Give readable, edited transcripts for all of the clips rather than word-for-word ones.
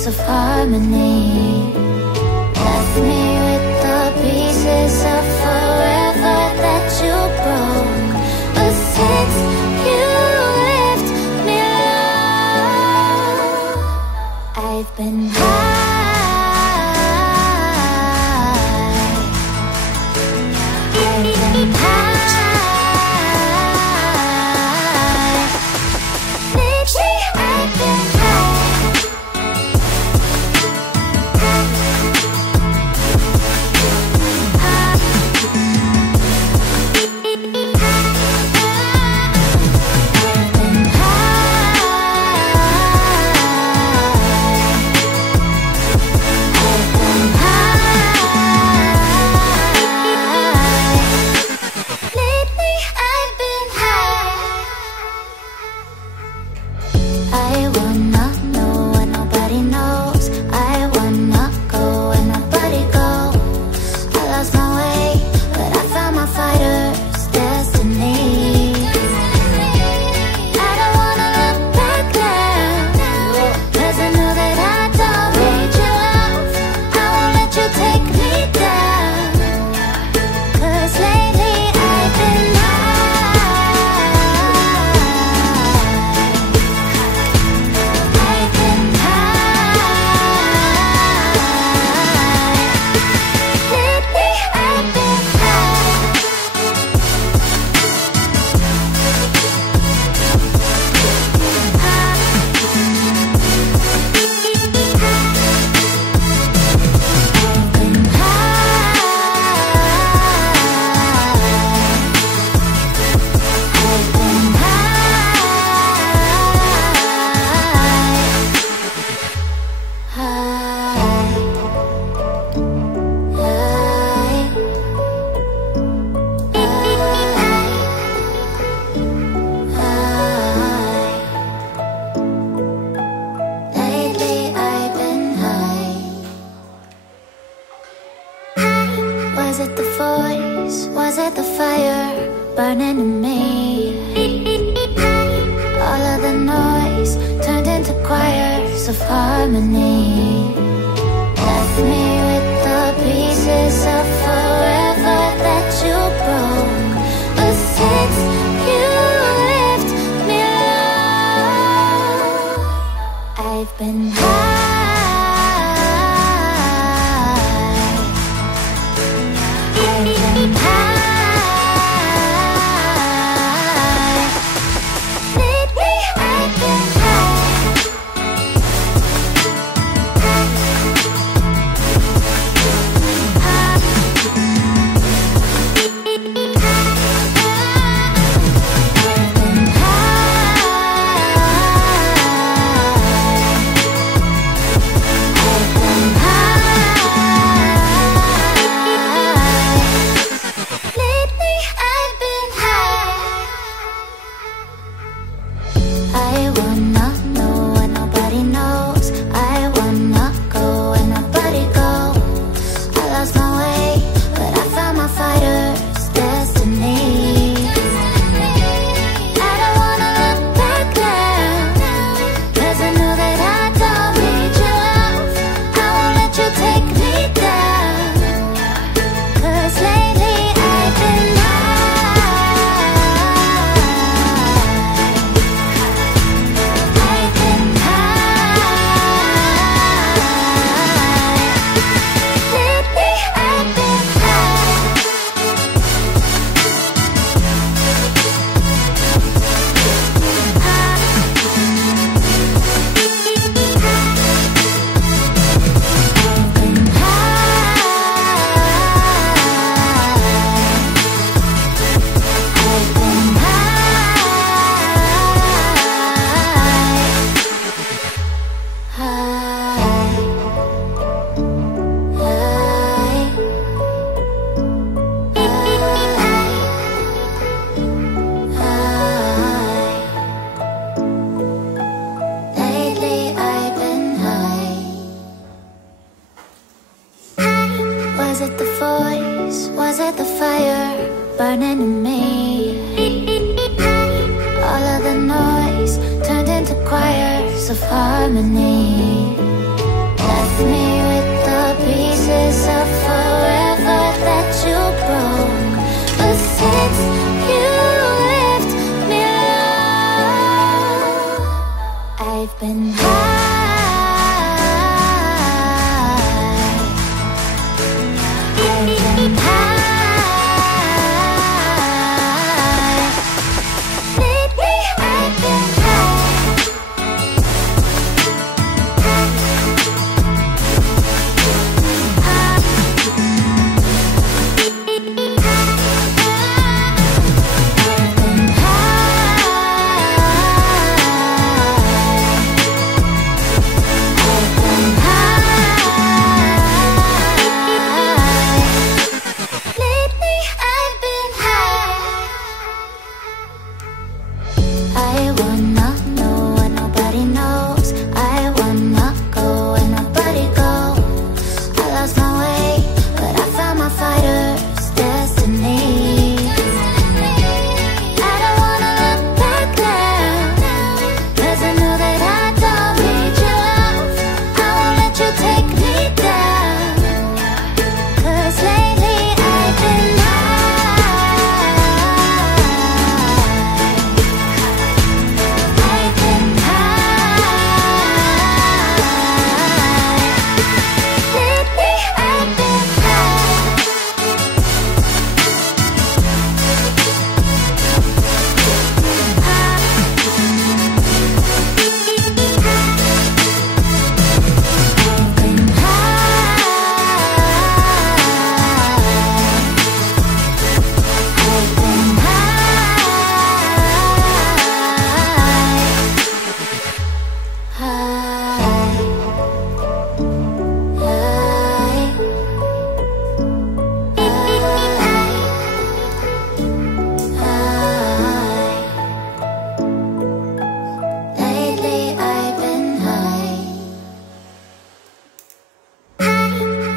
choirs of harmony. Left me with the pieces of forever that you broke. But since you left me alone, I've been high. burning in me. All of the noise turned into choirs of harmony. left me with the pieces of forever that you broke. But since you left me alone, I've been high.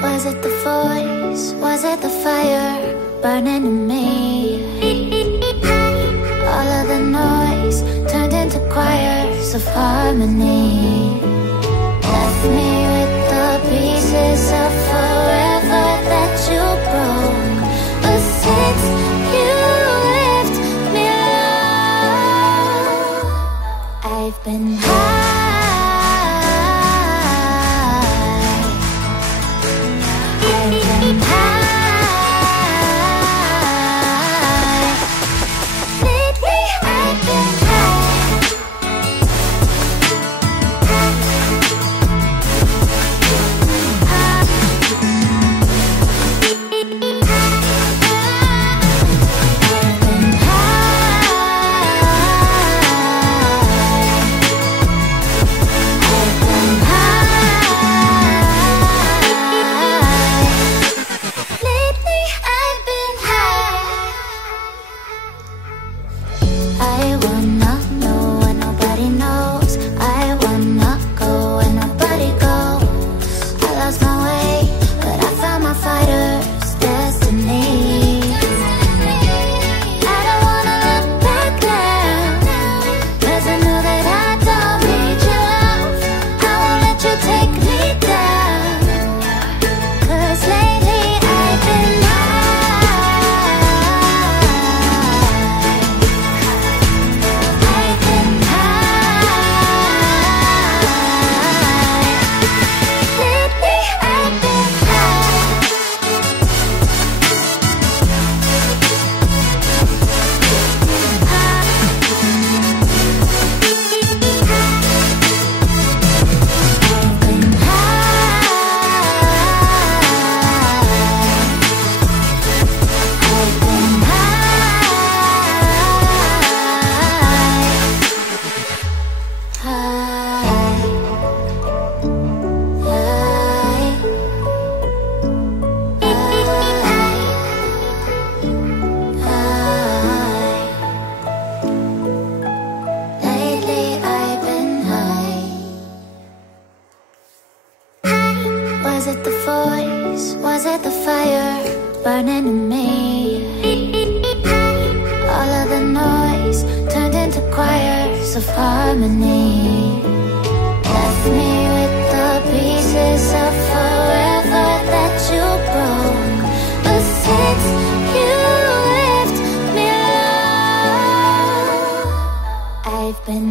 Was it the voice? Was it the fire burning in me? All of the noise turned into choirs of harmony. Left me with the pieces of forever that you broke. But since you left me alone, I've been high. Was it the voice? Was it the fire burning in me? All of the noise turned into choirs of harmony. Left me with the pieces of forever that you broke. But since you left me alone, I've been